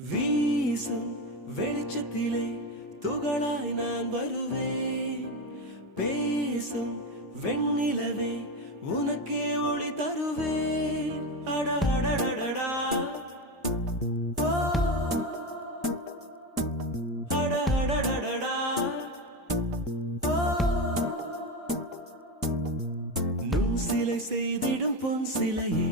வீசும் வெளிச்சத்திலே துகளாய் நான் வருவேன். பேசும் வெண்ணிலவே உனக்கே ஒளி தருவேன். அட அடடடடா ஓ அட அடடடடா ஓ நுண் சிலை செய்திடும் பொன் சிலையே